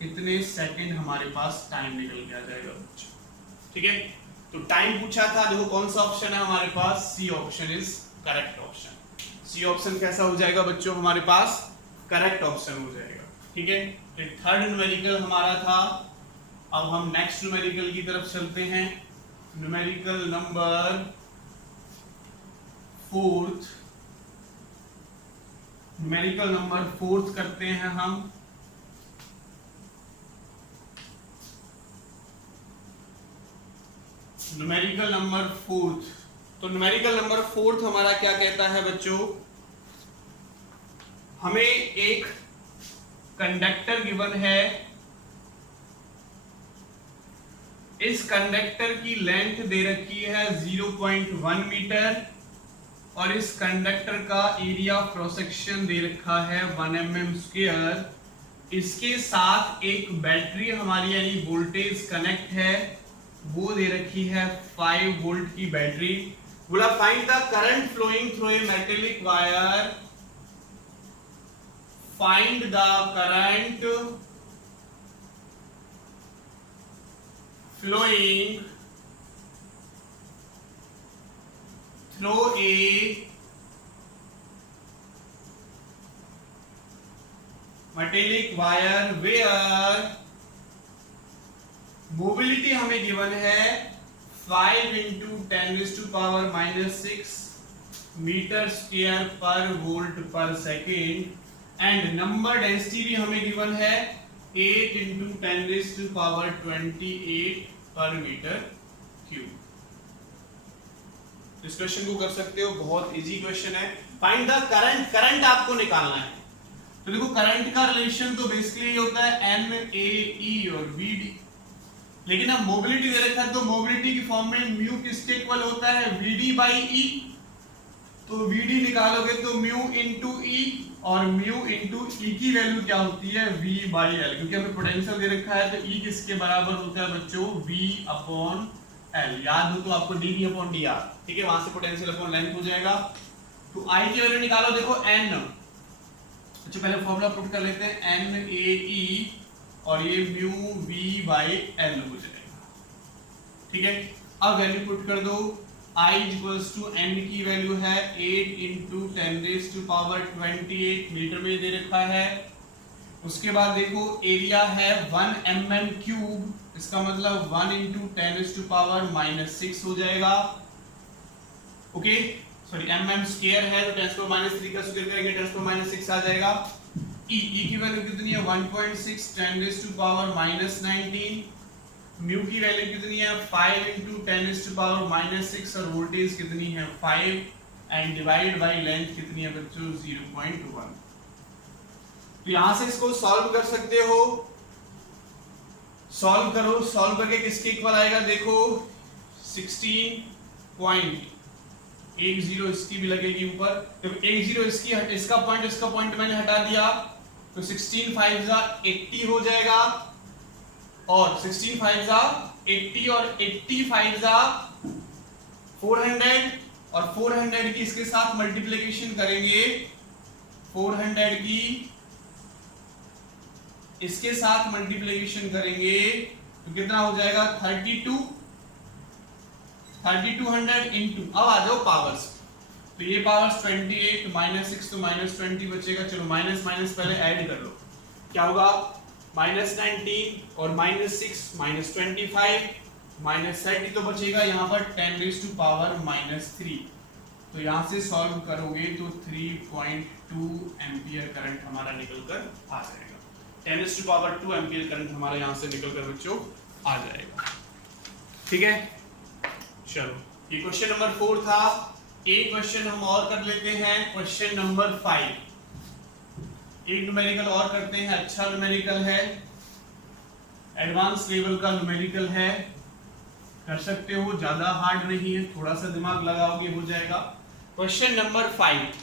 कितने सेकंड हमारे पास टाइम निकल के आ जाएगा बच्चों। ठीक है, तो टाइम पूछा था, देखो कौन सा ऑप्शन है हमारे पास, C option is correct option. C option कैसा हो जाएगा बच्चों हमारे पास करेक्ट ऑप्शन हो जाएगा। ठीक है, तो थर्ड न्यूमेरिकल हमारा था। अब हम नेक्स्ट न्यूमेरिकल की तरफ चलते हैं। Numerical number fourth, numerical number fourth करते हैं हम। न्यूमेरिकल नंबर फोर्थ, तो न्यूमेरिकल नंबर फोर्थ हमारा क्या कहता है बच्चों, हमें एक कंडक्टर गिवन है, इस कंडक्टर की लेंथ दे रखी है 0.1 मीटर और इस कंडक्टर का एरिया ऑफ क्रॉस सेक्शन दे रखा है 1 mm स्क्वायर। इसके साथ एक बैटरी हमारी यानी वोल्टेज कनेक्ट है, वो दे रखी है 5 वोल्ट की बैटरी। बोला find the current flowing through a metallic wire, find the current flowing through a metallic wire where mobility हमें गिवन है 5 into 10⁻⁻⁶ metre square per volt per second and number density भी हमें given है 8 into 10⁻28 पर metre cube. इस question को कर सकते हो, बहुत इजी क्वेश्चन है। फाइंड द करंट, करंट आपको निकालना है। तो देखो करंट का रिलेशन तो बेसिकली होता है एन ए ई और वी डी, लेकिन अब मोबिलिटी दे रखा है तो मोबिलिटी की फॉर्म में म्यू किसके इक्वल होता है वी डी बाई ई। तो वी डी निकालोगे तो म्यू इंटू ई और म्यू इंटू ई की वैल्यू क्या होती है v बाई एल, क्योंकि हमें पोटेंशियल दे रखा है तो E किसके बराबर होता है बच्चों v अपॉन एल। याद हो तो आपको dv अपॉन dr, ठीक है, वहां से पोटेंशियल अपॉन लेंथ हो जाएगा। तो I की वैल्यू निकालो, देखो n, अच्छा पहले फॉर्मूला पुट कर लेते हैं n a e और ये म्यू v बाई एल हो जाएगा। ठीक है, अब वैल्यू पुट कर दो, I इक्वल्स टू n की वैल्यू है 8 into 10⁻28 मीटर में दे रखा है। उसके बाद देखो एरिया है 1 mm क्यूब, इसका मतलब 1 into 10⁻⁻6 हो जाएगा। ओके सॉरी mm स्क्वायर है तो 10⁻³ का स्क्वायर करेंगे 10⁻6 आ जाएगा। E की वैल्यू कितनी है 1.6 10⁻⁻19, म्यू की वैल्यू कितनी है 5 into 10⁻⁻6 और वोल्टेज कितनी है 5 एंड डिवाइड बाय लेंथ कितनी है बच्चों 0.1। तो यहां से इसको सॉल्व कर सकते हो, सॉल्व करो, सॉल्व करके किसके इक्वल आएगा देखो 16.10, इसकी भी लगेगी ऊपर, तो 10 इसकी इसका पॉइंट मैंने हटा दिया तो 16 5 80 हो जाएगा और 16 5 80 और 80 5 400 और 400 की इसके साथ मल्टीप्लिकेशन करेंगे, 400 की इसके साथ मल्टीप्लिकेशन करेंगे तो कितना हो जाएगा 3200 इंटू, अब आ जाओ पावर्स, तो ये पावर्स 28 -6 तो -20 बचेगा। चलो माइनस माइनस पहले ऐड कर लो, क्या होगा -19 और -6 -25 -30 तो बचेगा यहाँ पर 10⁻⁻3। तो यहाँ से सॉल्व करोगे तो 3.2 एम्पियर करंट हमारा निकल कर आ जाएगा। 10⁻2 एम्पियर करंट हमारा यहाँ से निकल कर बच्चों आ जाएगा। ठीक है, चलो ये क्वेश्चन नंबर 4 था। एक क्वेश्चन हम और कर लेते हैं, क्वेश्चन नंबर 5। एक न्यूमेरिकल और करते हैं, अच्छा न्यूमेरिकल है, एडवांस लेवल का न्यूमेरिकल है, कर सकते हो, ज्यादा हार्ड नहीं है, थोड़ा सा दिमाग लगाओगे हो जाएगा। क्वेश्चन नंबर 5,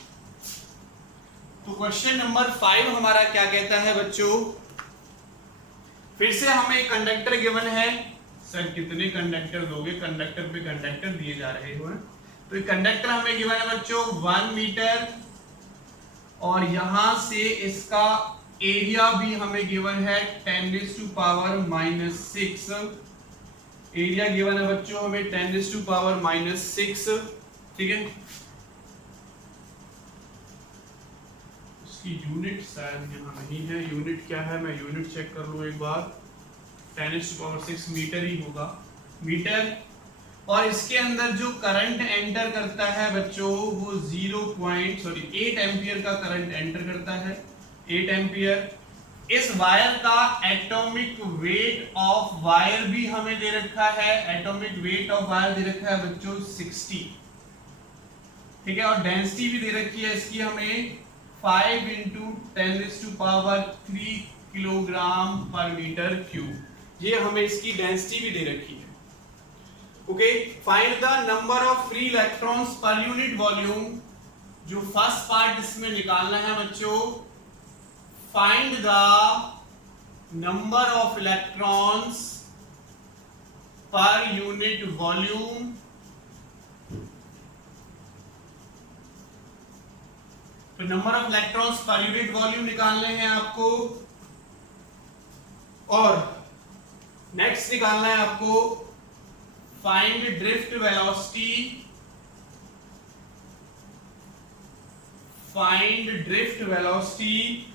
तो क्वेश्चन नंबर 5 हमारा क्या कहता है बच्चों, फिर से हमें कंडक्टर गिवन है। सर कितने कंडक्टर दोगे, कंडक्टर पे कंडक्टर दिए जा रहे हो। तो ये कंडक्टर हमें गिवन है बच्चों 1 मीटर और यहां से इसका एरिया भी हमें गिवन है 10⁻⁻6। एरिया गिवन है बच्चों हमें 10⁻⁻6। ठीक है, इसकी यूनिट शायद यहाँ नहीं है, यूनिट क्या है, मैं यूनिट चेक कर लूँ एक बार, 10⁻6 मीटर ही होगा, मीटर। और इसके अंदर जो करंट एंटर करता है बच्चों वो 8 एम्पियर का करंट एंटर करता है, 8 एम्पियर। इस वायर का एटॉमिक वेट ऑफ वायर भी हमें दे रखा है, एटॉमिक वेट ऑफ वायर दे रखा है बच्चों 60, ठीक है। और डेंसिटी भी दे रखी है इसकी हमें 5 × 10⁻³ किलोग्राम पर मीटर क्यूब, ये हमें इसकी डेंसिटी भी दे रखी है। Okay, find the number of free electrons per unit volume, जो फर्स्ट पार्ट इसमें निकालना है बच्चों, find the number of electrons per unit volume. तो number of electrons per unit volume निकालने हैं आपको। और नेक्स्ट निकालना है आपको find drift velocity, find drift velocity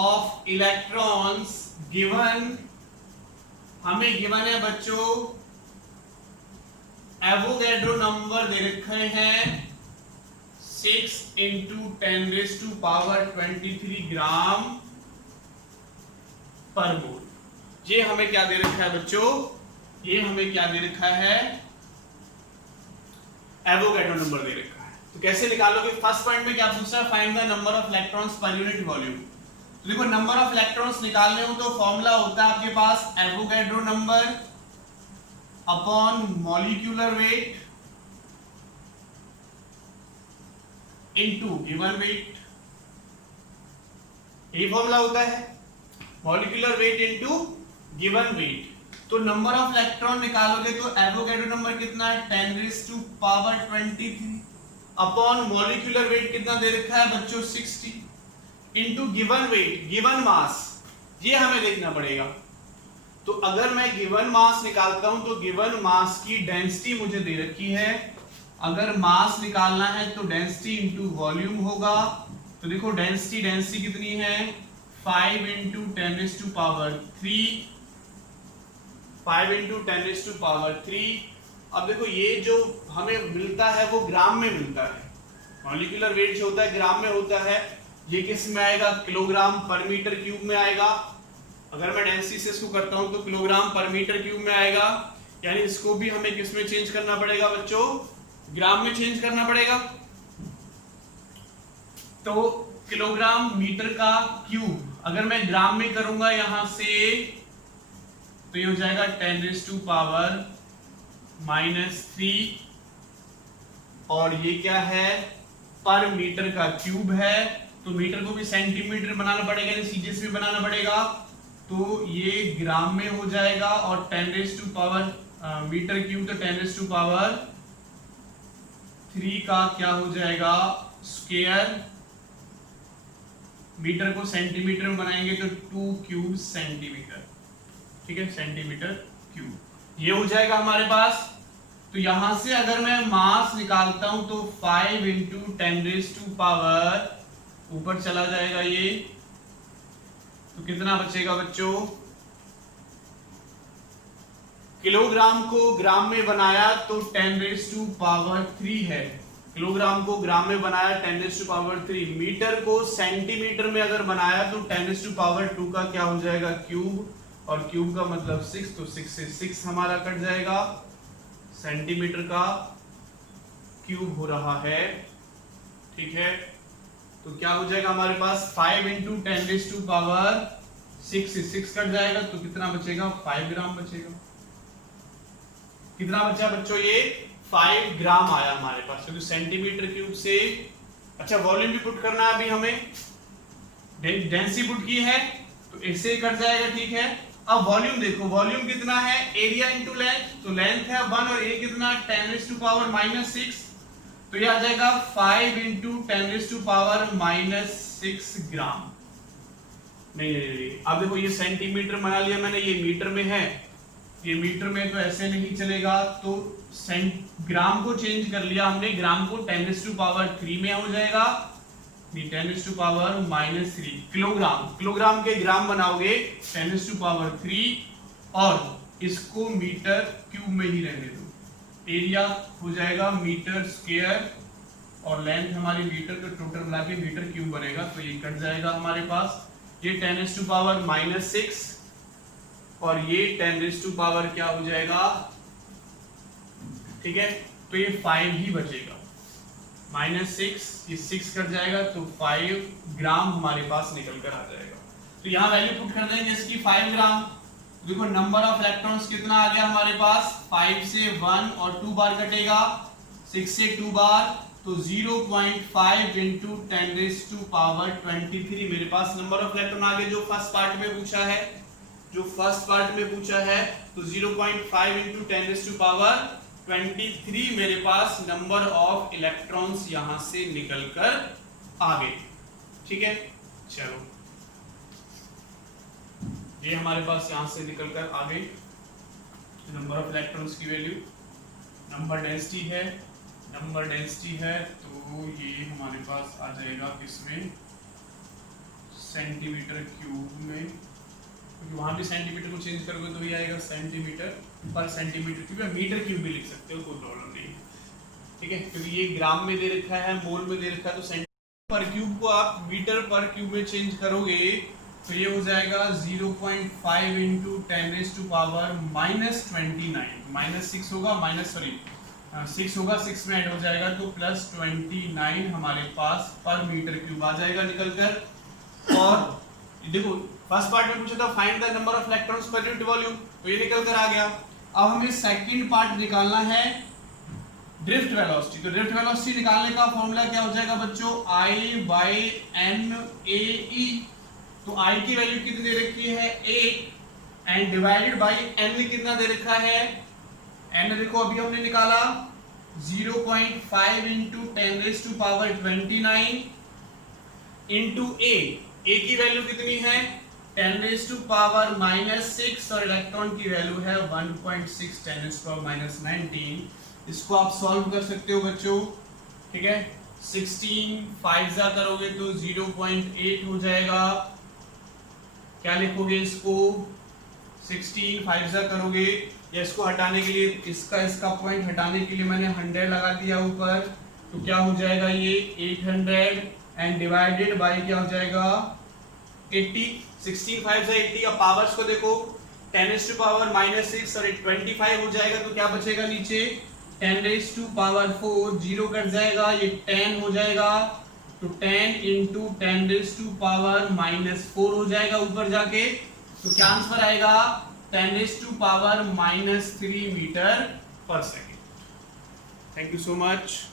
of electrons given, हमें गिवन है बच्चों एवोगैड्रो नंबर दे रखे हैं 6 × 10⁻23 ग्राम पर मोल। ये हमें क्या दे रखा है बच्चों, ये हमें क्या दे रखा है, एवोगैड्रो नंबर दे रखा है। तो कैसे निकालोगे, फर्स्ट पॉइंट में क्या पूछ रहा है, find the number of electrons per unit volume. तो देखो नंबर ऑफ इलेक्ट्रॉन्स निकालने हो तो फॉर्मूला होता है आपके पास Avogadro number upon molecular weight into given weight, यही फॉर्मूला होता है, molecular weight into given weight. तो नंबर ऑफ इलेक्ट्रॉन निकालोगे तो एवोगैड्रो नंबर कितना है 10⁻23 अपॉन मॉलिक्यूलर वेट कितना दे रखा है बच्चों 60 into given wait, given mass, ये हमें देखना पड़ेगा। तो अगर मैं गिवन मास निकालता हूं तो गिवन मास की डेंसिटी मुझे दे रखी है, अगर मास निकालना है तो डेंसिटी इनटू वॉल्यूम होगा। तो देखो डेंसिटी कितनी है 5 × 10⁻3, 5 × 10⁻3। अब देखो ये जो हमें मिलता है वो ग्राम में मिलता है, मॉलिक्यूलर वेट जो होता है ग्राम में होता है, ये किस में आएगा, किलोग्राम पर मीटर क्यूब में आएगा। अगर मैं डेंसिटी से इसको करता हूं तो किलोग्राम पर मीटर क्यूब में आएगा, यानी इसको भी हमें किस में चेंज करना पड़ेगा बच्चों, ग्राम में चेंज करना पड़ेगा। तो किलोग्राम मीटर का क्यूब अगर मैं ग्राम में करूंगा यहां से तो ये हो जाएगा 10⁻³ और ये क्या है, पर मीटर का क्यूब है। तो मीटर को भी सेंटीमीटर बनाना पड़ेगा, यानी सीधे से भी बनाना पड़ेगा, तो ये ग्राम में हो जाएगा। और 10⁻³ मीटर क्यूब तो 10⁻³ का क्या हो जाएगा स्क्वायर, मीटर को सेंटीमीटर में बनाएंगे तो 2³ सेंटीमीटर, ठीक है, सेंटीमीटर क्यूब ये हो जाएगा हमारे पास। तो यहां से अगर मैं मास निकालता हूं तो 5 × 10⁻, ऊपर चला जाएगा ये, तो कितना बचेगा बच्चों, किलोग्राम को ग्राम में बनाया तो 10⁻³ है, किलोग्राम को ग्राम में बनाया 10⁻³, मीटर को सेंटीमीटर में अगर बनाया तो 10⁻² का क्या हो जाएगा क्यूब, और क्यूब का मतलब 6, तो 6 से 6 हमारा कट जाएगा, सेंटीमीटर का क्यूब हो रहा है, ठीक है। तो क्या हो जाएगा हमारे पास 5 × 10⁻6 से 6 कट जाएगा, तो कितना बचेगा 5 ग्राम बचेगा। कितना बचा बच्चों, ये 5 ग्राम आया हमारे पास, क्योंकि सेंटीमीटर क्यूब से। अच्छा वॉल्यूम भी पुट करना है अभी हमें, डेंसिटी पुट की है तो इससे कट जाएगा, ठीक है। अब वॉल्यूम देखो, वॉल्यूम कितना है, एरिया इनटू लेंथ, तो लेंथ है 1 और एरिया कितना 10⁻⁻6, तो ये आ जाएगा 5 × 10⁻⁻6 ग्राम। नहीं, अब देखो ये सेंटीमीटर बना लिया मैंने, ये मीटर में है, ये मीटर में तो ऐसे नहीं चलेगा, तो ग्राम को चेंज कर लिया हमने, ग्राम को 10⁻³ में हो जाएगा, 10⁻³ किलोग्राम, किलोग्राम के ग्राम बनाओगे 10⁻³ और इसको मीटर क्यूब में ही रहने दो। एरिया हो जाएगा मीटर स्क्वायर और लेंथ हमारी मीटर का टोटल मिला के मीटर क्यूब बनेगा, तो ये कट जाएगा हमारे पास। ये 10⁻⁻6 और ये 10⁻⁻ क्या हो जाएगा, ठीक है, तो ये 5 ही बचेगा। -6 ये 6 कट जाएगा तो 5 ग्राम हमारे पास निकल कर आ जाएगा। तो यहाँ वैल्यू पुट कर देंगे इसकी 5 ग्राम। देखो नंबर ऑफ इलेक्ट्रॉन्स कितना आ गया हमारे पास, 5 से 1 और 2 बार कटेगा, 6 से 2 बार, तो 0.5 इंटू 10⁻23 मेरे पास नंबर ऑफ इलेक्ट्रॉन आ गए जो फर्स्ट पार्ट में पूछा है, जो फर्स्ट पार्ट में पूछा है। तो 0.5 इंटू 10⁻23 मेरे पास नंबर ऑफ इलेक्ट्रॉन्स यहां से निकलकर आ गए, ठीक है। चलो ये हमारे पास यहां से निकलकर आ गई नंबर ऑफ इलेक्ट्रॉन्स की वैल्यू। नंबर डेंसिटी है, नंबर डेंसिटी है तो ये हमारे पास आ जाएगा किसमें, सेंटीमीटर क्यूब में, क्योंकि वहां भी सेंटीमीटर को चेंज करोगे तो ये आएगा सेंटीमीटर पर सेंटीमीटर क्यूब, या मीटर क्यूब भी लिख सकते हो, कोई प्रॉब्लम नहीं है, ठीक है। क्योंकि ये ग्राम में दे रखा है, मोल में दे रखा है, तो सेंटीमीटर पर क्यूब को आप मीटर पर क्यूब में चेंज करोगे तो ये हो जाएगा 0.5 इंटू 10⁻⁻29, -6 होगा, 6 होगा, 6 में ऐड हो जाएगा तो +29 हमारे पास पर मीटर क्यूब आ जाएगा निकलकर। और देखो फर्स्ट पार्ट में पूछा था find the number of electrons per unit volume, तो ये निकल कर आ गया। अब हमें सेकंड पार्ट निकालना है ड्रिफ्ट वेलोसिटी। तो ड्रिफ्ट वेलोसिटी निकालने का फॉर्मूला क्या हो जाएगा बच्चों, I/NAE। तो I की वैल्यू कितनी दे रखी है 8 एंड डिवाइडेड बाय N कितना दे रखा है, N देखो अभी हमने निकाला 0.5 इंटू 10⁻29 इंटू A की वैल्यू कितनी है 10⁻⁻6 और इलेक्ट्रॉन की वैल्यू है 1.6 10⁻⁻19। इसको आप सॉल्व कर सकते हो बच्चों, ठीक है। 16 5 जा करोगे तो 0.8 हो जाएगा, क्या लिखोगे इसको, 16 5 जा करोगे, या इसको हटाने के लिए इसका पॉइंट हटाने के लिए मैंने 100 लगा दिया ऊपर, तो क्या हो जाएगा ये 800 एंड डिवाइडेड बाय क्या हो जाएगा 80। 16 5 जा 80। अब पावर्स को देखो 10⁻⁻6 और 25 हो जाएगा तो क्या बचेगा नीचे 10⁻4, 0 कट जाएगा, ये 10 हो जाएगा, तो 10 इंटू 10⁻⁻4 हो जाएगा ऊपर जाके, तो क्या आंसर आएगा 10⁻⁻3 मीटर पर second. Thank you so much.